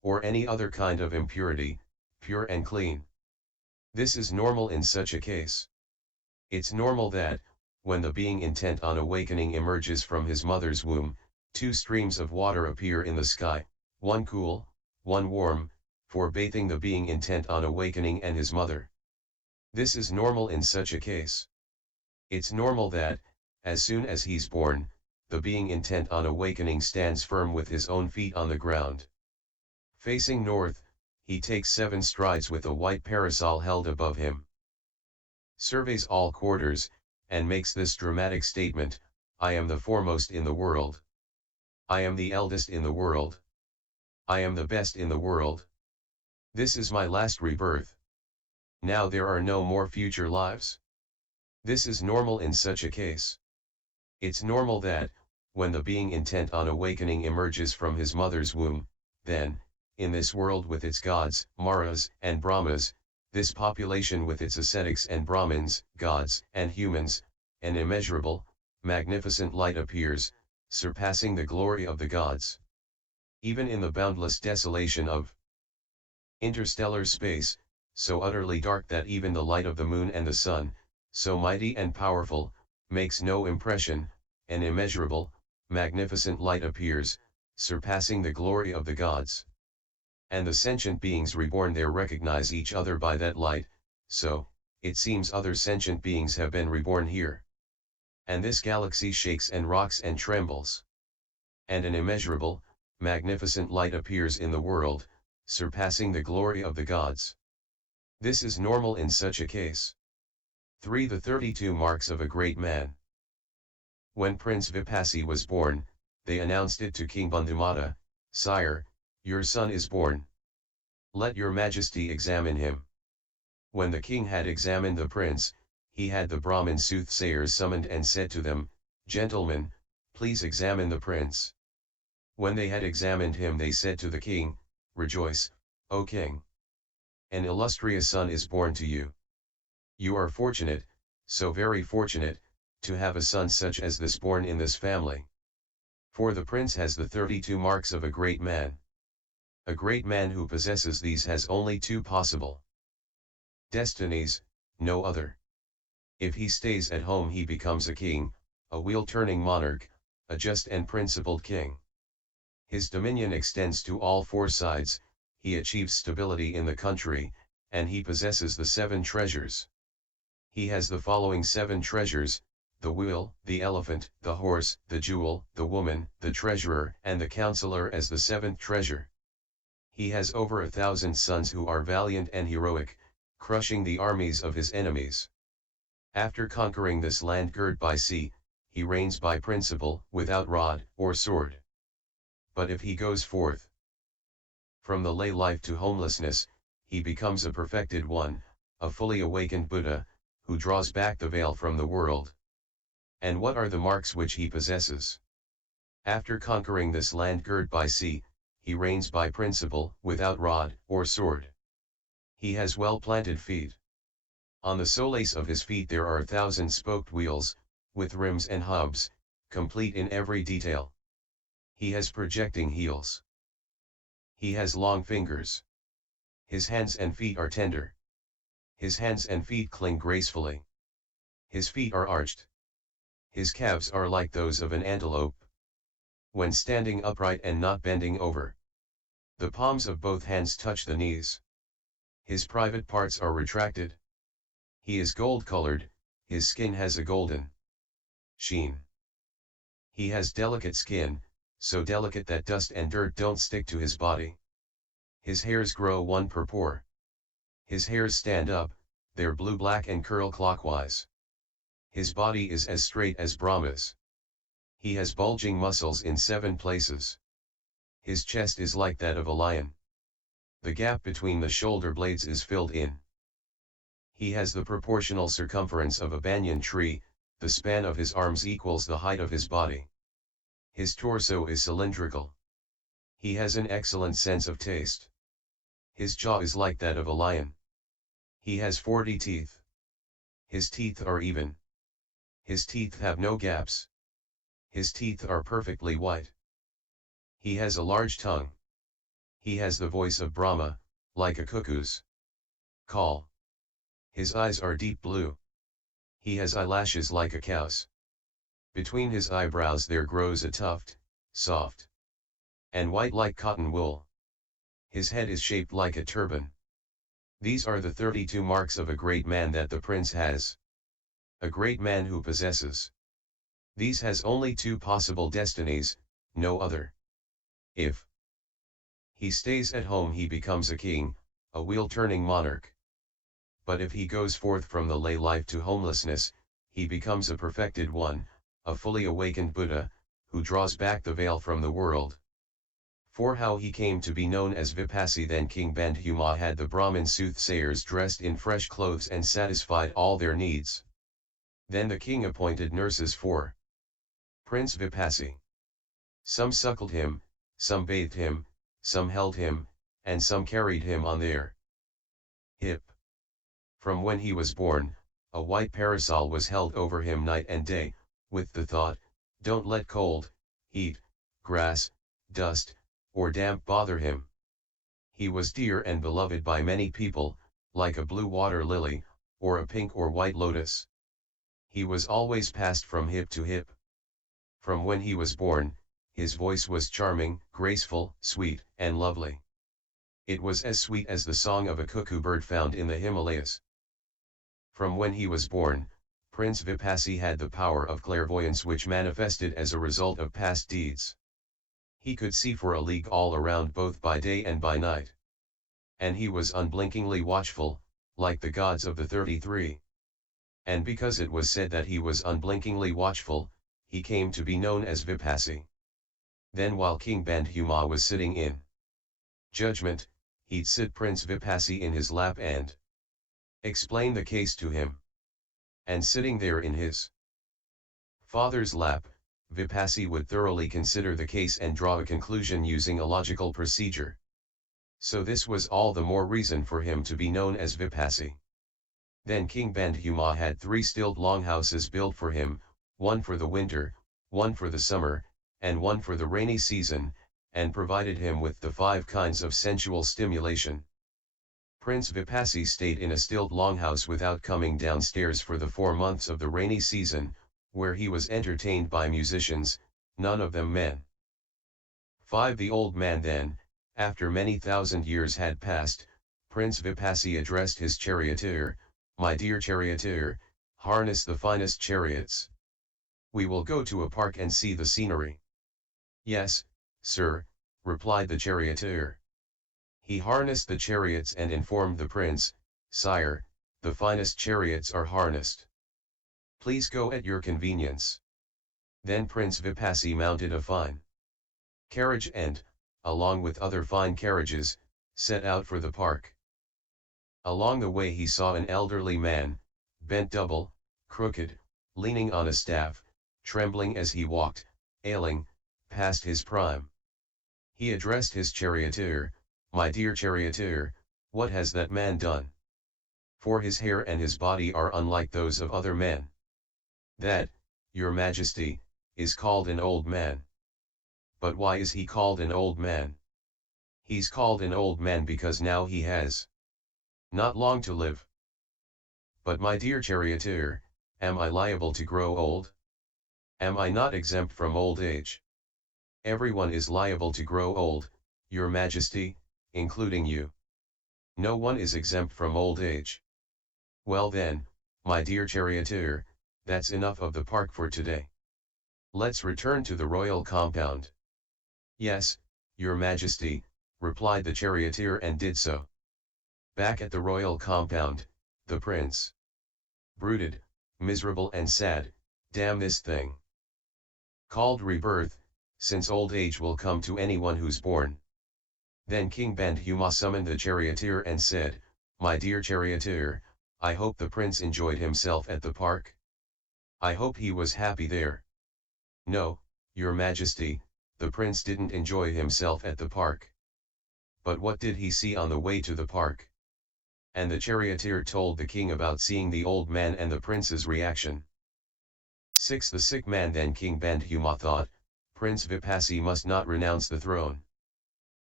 or any other kind of impurity, pure and clean. This is normal in such a case. It's normal that, when the being intent on awakening emerges from his mother's womb, two streams of water appear in the sky, one cool, one warm, for bathing the being intent on awakening and his mother. This is normal in such a case. It's normal that, as soon as he's born, the being intent on awakening stands firm with his own feet on the ground. Facing north, he takes 7 strides with a white parasol held above him. Surveys all quarters, and makes this dramatic statement: I am the foremost in the world. I am the eldest in the world. I am the best in the world. This is my last rebirth. Now there are no more future lives. This is normal in such a case. It's normal that, when the being intent on awakening emerges from his mother's womb, then, in this world with its gods, Maras, and Brahmas, this population with its ascetics and Brahmins, gods, and humans, an immeasurable, magnificent light appears, surpassing the glory of the gods. Even in the boundless desolation of interstellar space, so utterly dark that even the light of the moon and the sun, so mighty and powerful, makes no impression, an immeasurable, magnificent light appears, surpassing the glory of the gods. And the sentient beings reborn there recognize each other by that light, so, it seems other sentient beings have been reborn here. And this galaxy shakes and rocks and trembles. And an immeasurable, magnificent light appears in the world, surpassing the glory of the gods. This is normal in such a case. 3. The 32 marks of a great man. When Prince Vipassi was born, they announced it to King Bandhamata: Sire, your son is born. Let your Majesty examine him. When the king had examined the prince, he had the Brahmin soothsayers summoned and said to them, Gentlemen, please examine the prince. When they had examined him, they said to the king, Rejoice, O king! An illustrious son is born to you. You are fortunate, so very fortunate, to have a son such as this born in this family. For the prince has the 32 marks of a great man. A great man who possesses these has only 2 possible destinies, no other. If he stays at home, he becomes a king, a wheel-turning monarch, a just and principled king. His dominion extends to all 4 sides, he achieves stability in the country, and he possesses the 7 treasures. He has the following 7 treasures: the wheel, the elephant, the horse, the jewel, the woman, the treasurer, and the counselor as the 7th treasure. He has over 1,000 sons who are valiant and heroic, crushing the armies of his enemies. After conquering this land girt by sea, he reigns by principle, without rod or sword. But if he goes forth from the lay life to homelessness, he becomes a perfected one, a fully awakened Buddha, who draws back the veil from the world. And what are the marks which he possesses? After conquering this land girt by sea, he reigns by principle, without rod or sword. He has well-planted feet. On the solace of his feet there are 1,000-spoked wheels, with rims and hubs, complete in every detail. He has projecting heels. He has long fingers. His hands and feet are tender. His hands and feet cling gracefully. His feet are arched. His calves are like those of an antelope. When standing upright and not bending over, the palms of both hands touch the knees. His private parts are retracted. He is gold-colored, his skin has a golden sheen. He has delicate skin, so delicate that dust and dirt don't stick to his body. His hairs grow 1 per pore. His hairs stand up, they're blue-black and curl clockwise. His body is as straight as Brahma's. He has bulging muscles in 7 places. His chest is like that of a lion. The gap between the shoulder blades is filled in. He has the proportional circumference of a banyan tree, the span of his arms equals the height of his body. His torso is cylindrical. He has an excellent sense of taste. His jaw is like that of a lion. He has 40 teeth. His teeth are even. His teeth have no gaps. His teeth are perfectly white. He has a large tongue. He has the voice of Brahma, like a cuckoo's call. His eyes are deep blue. He has eyelashes like a cow's. Between his eyebrows there grows a tuft, soft and white like cotton wool. His head is shaped like a turban. These are the 32 marks of a great man that the prince has. A great man who possesses these has only two possible destinies, no other. If he stays at home he becomes a king, a wheel-turning monarch. But if he goes forth from the lay life to homelessness, he becomes a perfected one, a fully awakened Buddha, who draws back the veil from the world. For how he came to be known as Vipassi. Then King Bandhuma had the Brahmin soothsayers dressed in fresh clothes and satisfied all their needs. Then the king appointed nurses for Prince Vipassi. Some suckled him, some bathed him, some held him, and some carried him on their hip. From when he was born, a white parasol was held over him night and day, with the thought, don't let cold, heat, grass, dust, or damp bother him. He was dear and beloved by many people, like a blue water lily, or a pink or white lotus. He was always passed from hip to hip. From when he was born, his voice was charming, graceful, sweet, and lovely. It was as sweet as the song of a cuckoo bird found in the Himalayas. From when he was born, Prince Vipassi had the power of clairvoyance which manifested as a result of past deeds. He could see for a league all around both by day and by night. And he was unblinkingly watchful, like the gods of the 33. And because it was said that he was unblinkingly watchful, he came to be known as Vipassi. Then while King Bandhuma was sitting in judgment, he'd sit Prince Vipassi in his lap and explain the case to him. And sitting there in his father's lap, Vipassi would thoroughly consider the case and draw a conclusion using a logical procedure. So this was all the more reason for him to be known as Vipassi. Then King Bandhuma had 3 stilled longhouses built for him, one for the winter, one for the summer, and one for the rainy season, and provided him with the 5 kinds of sensual stimulation. Prince Vipassi stayed in a stilled longhouse without coming downstairs for the 4 months of the rainy season, where he was entertained by musicians, none of them men. 5. The old man then, after many thousand years had passed, Prince Vipassi addressed his charioteer, my dear charioteer, harness the finest chariots. We will go to a park and see the scenery. Yes, sir, replied the charioteer. He harnessed the chariots and informed the prince, sire, the finest chariots are harnessed. Please go at your convenience. Then Prince Vipassi mounted a fine carriage and, along with other fine carriages, set out for the park. Along the way he saw an elderly man, bent double, crooked, leaning on a staff, trembling as he walked, ailing, past his prime. He addressed his charioteer, my dear charioteer, what has that man done? For his hair and his body are unlike those of other men. That, your Majesty, is called an old man. But why is he called an old man? He's called an old man because now he has not long to live. But my dear charioteer, am I liable to grow old? Am I not exempt from old age? Everyone is liable to grow old, your Majesty, including you. No one is exempt from old age. Well then, my dear charioteer, that's enough of the park for today. Let's return to the royal compound. Yes, your Majesty, replied the charioteer and did so. Back at the royal compound, the prince brooded, miserable and sad, damn this thing called rebirth, since old age will come to anyone who's born. Then King Bandhuma summoned the charioteer and said, my dear charioteer, I hope the prince enjoyed himself at the park. I hope he was happy there. No, your Majesty, the prince didn't enjoy himself at the park. But what did he see on the way to the park? And the charioteer told the king about seeing the old man and the prince's reaction. 6. The sick man. Then King Bandhuma thought, Prince Vipassi must not renounce the throne.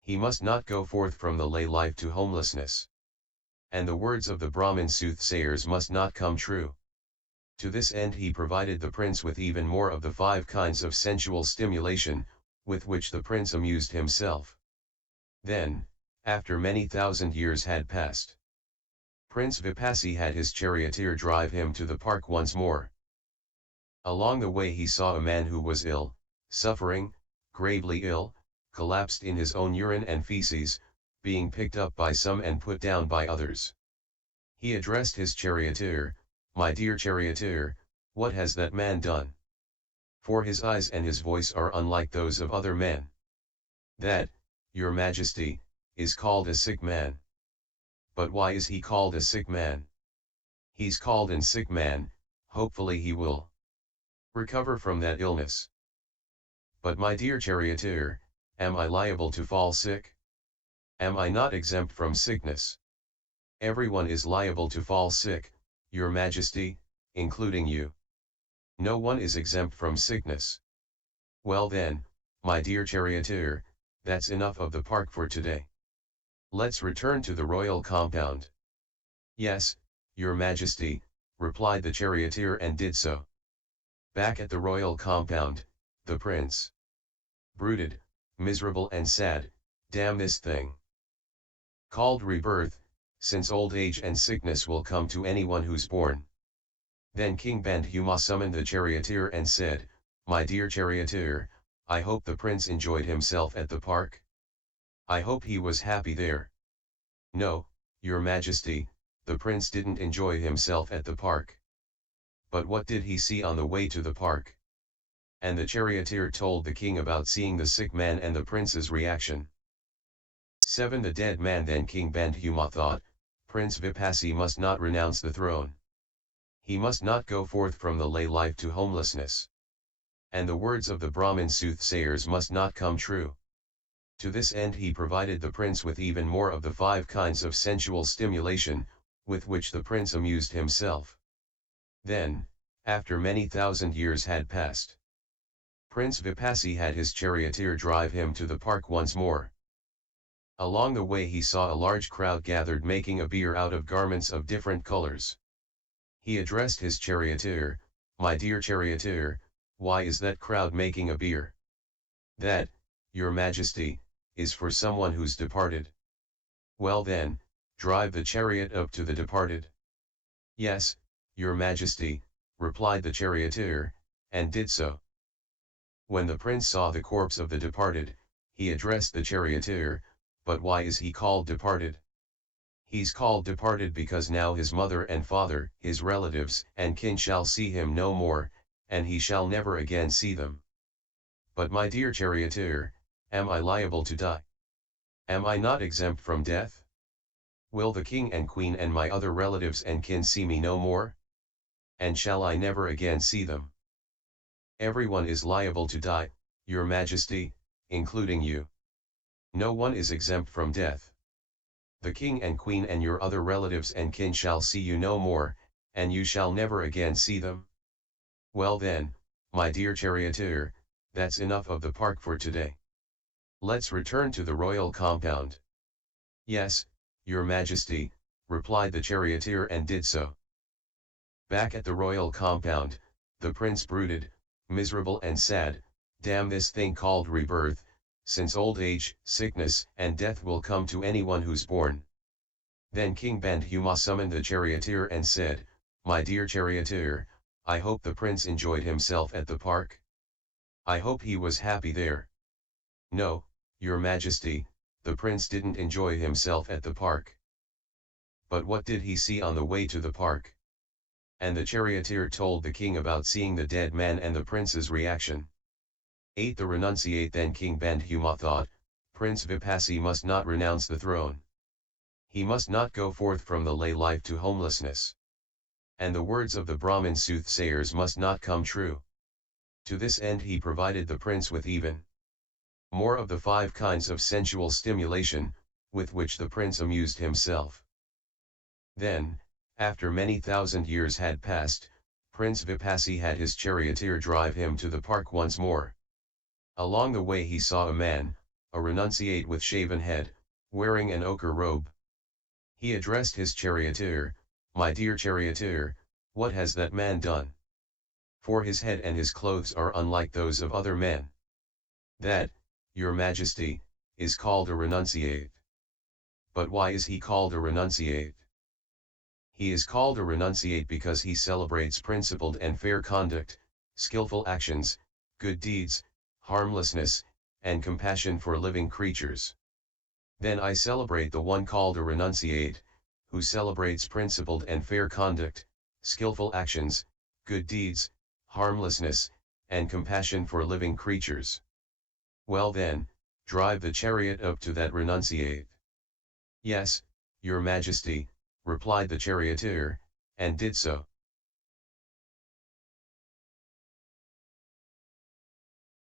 He must not go forth from the lay life to homelessness. And the words of the Brahmin soothsayers must not come true. To this end he provided the prince with even more of the 5 kinds of sensual stimulation, with which the prince amused himself. Then, after many thousand years had passed, Prince Vipassi had his charioteer drive him to the park once more. Along the way he saw a man who was ill, suffering, gravely ill, collapsed in his own urine and feces, being picked up by some and put down by others. He addressed his charioteer, "My dear charioteer, what has that man done? For his eyes and his voice are unlike those of other men." "That, your Majesty, is called a sick man." "But why is he called a sick man?" "He's called an sick man, hopefully he will recover from that illness." "But my dear charioteer, am I liable to fall sick? Am I not exempt from sickness?" "Everyone is liable to fall sick, your Majesty, including you. No one is exempt from sickness." "Well then, my dear charioteer, that's enough of the park for today. Let's return to the royal compound." "Yes, your Majesty," replied the charioteer and did so. Back at the royal compound, the prince brooded, miserable and sad, "Damn this thing called rebirth, since old age and sickness will come to anyone who's born." Then King Bandhuma summoned the charioteer and said, "My dear charioteer, I hope the prince enjoyed himself at the park. I hope he was happy there." "No, your Majesty, the prince didn't enjoy himself at the park." "But what did he see on the way to the park?" And the charioteer told the king about seeing the sick man and the prince's reaction. 7. The dead man. Then King Bandhuma thought, Prince Vipassi must not renounce the throne. He must not go forth from the lay life to homelessness. And the words of the Brahmin soothsayers must not come true. To this end he provided the prince with even more of the 5 kinds of sensual stimulation, with which the prince amused himself. Then, after many thousand years had passed, Prince Vipassi had his charioteer drive him to the park once more. Along the way he saw a large crowd gathered making a bier out of garments of different colors. He addressed his charioteer, "My dear charioteer, why is that crowd making a bier?" "That, your Majesty, is for someone who's departed." "Well then, drive the chariot up to the departed." "Yes, your Majesty," replied the charioteer, and did so. When the prince saw the corpse of the departed, he addressed the charioteer, "But why is he called departed?" "He's called departed because now his mother and father, his relatives and kin shall see him no more, and he shall never again see them." "But my dear charioteer, am I liable to die? Am I not exempt from death? Will the king and queen and my other relatives and kin see me no more? And shall I never again see them?" "Everyone is liable to die, your Majesty, including you. No one is exempt from death. The king and queen and your other relatives and kin shall see you no more, and you shall never again see them." "Well then, my dear charioteer, that's enough of the park for today. Let's return to the royal compound." "Yes, your Majesty," replied the charioteer and did so. Back at the royal compound, the prince brooded, miserable and sad, "Damn this thing called rebirth, since old age, sickness and death will come to anyone who's born." Then King Bandhuma summoned the charioteer and said, "My dear charioteer, I hope the prince enjoyed himself at the park. I hope he was happy there." "No, your Majesty, the prince didn't enjoy himself at the park." "But what did he see on the way to the park?" And the charioteer told the king about seeing the dead man and the prince's reaction. 8. The renunciate. Then King Bandhuma thought, Prince Vipassi must not renounce the throne. He must not go forth from the lay life to homelessness. And the words of the Brahmin soothsayers must not come true. To this end he provided the prince with even more of the 5 kinds of sensual stimulation, with which the prince amused himself. Then, after many thousand years had passed, Prince Vipassi had his charioteer drive him to the park once more. Along the way he saw a man, a renunciate with shaven head, wearing an ochre robe. He addressed his charioteer, "My dear charioteer, what has that man done? For his head and his clothes are unlike those of other men." "That, your Majesty, is called a renunciate." "But why is he called a renunciate?" "He is called a renunciate because he celebrates principled and fair conduct, skillful actions, good deeds, harmlessness, and compassion for living creatures. Then I celebrate the one called a renunciate, who celebrates principled and fair conduct, skillful actions, good deeds, harmlessness, and compassion for living creatures." "Well then, drive the chariot up to that renunciate." "Yes, your Majesty," replied the charioteer, and did so.